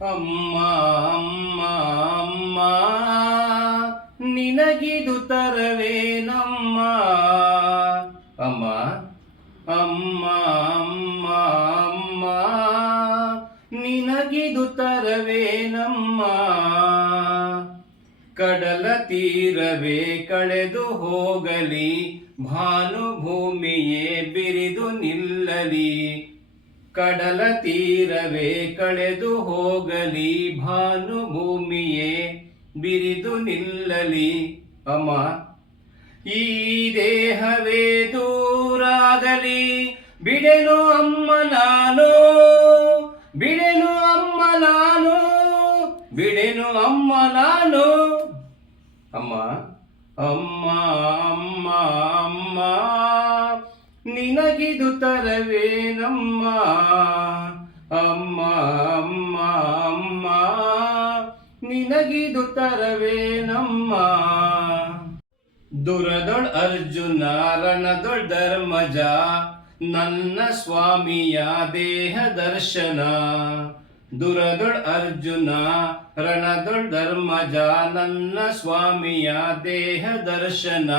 ಅಮ್ಮ ಅಮ್ಮ ಅಮ್ಮ, ನಿನಗಿದು ತರವೇನಮ್ಮ? ಅಮ್ಮ ಅಮ್ಮ ಅಮ್ಮ ಅಮ್ಮ, ನಿನಗಿದು ತರವೇನಮ್ಮ? ಕಡಲ ತೀರವೇ ಕಳೆದು ಹೋಗಲಿ, ಭಾನುಭೂಮಿಯೇ ಬಿರಿದು ನಿಲ್ಲಲಿ. ಕಡಲ ತೀರವೇ ಕಳೆದು ಹೋಗಲಿ ಭಾನುಭೂಮಿಯೇ, ಬಿರಿದು ನಿಲ್ಲಲಿ ಅಮ್ಮ. ಈ ದೇಹವೇ ದೂರಾಗಲಿ, ಬಿಡೆನು ಅಮ್ಮ ನಾನು, ಬಿಡೆನು ಅಮ್ಮ ನಾನು, ಬಿಡೆನು ಅಮ್ಮ ನಾನು. ಅಮ್ಮ ಅಮ್ಮ ಅಮ್ಮ ಅಮ್ಮ. ನಿನಗಿದು ತರವೇನಮ್ಮ ಅಮ್ಮ ಅಮ್ಮ ಅಮ್ಮ. ನಿನಗಿದು ತರವೇನಮ್ಮ ದುರದೊಳ್ ಅರ್ಜುನ, ರಣದೊಳ್ ಧರ್ಮಜ, ನನ್ನ ಸ್ವಾಮಿಯ ದೇಹ ದರ್ಶನ. ದುರದೊಳ್ ಅರ್ಜುನ, ರಣದೊಳ್ ಧರ್ಮಜ, ನನ್ನ ಸ್ವಾಮಿಯ ದೇಹ ದರ್ಶನ.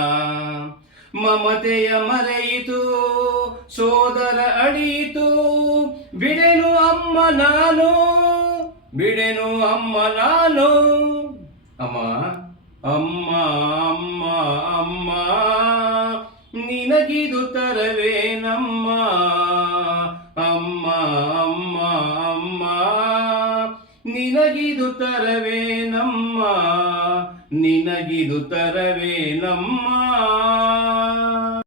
ಮಮತೆಯ ಮರೆಯಿತು, ಸೋದರ ಅಡಿಯಿತು ಬಿಡೆನು ಅಮ್ಮ ನಾನು, ಬಿಡೆನು ಅಮ್ಮ ನಾನು. ಅಮ್ಮ ಅಮ್ಮ ಅಮ್ಮ ಅಮ್ಮ. ನಿನಗಿದು ತರವೇನಮ್ಮ ಅಮ್ಮ ಅಮ್ಮ ಅಮ್ಮ. ನಿನಗಿದು ತರವೇನಮ್ಮ ನಿನಗಿದು ತರವೇನಮ್ಮ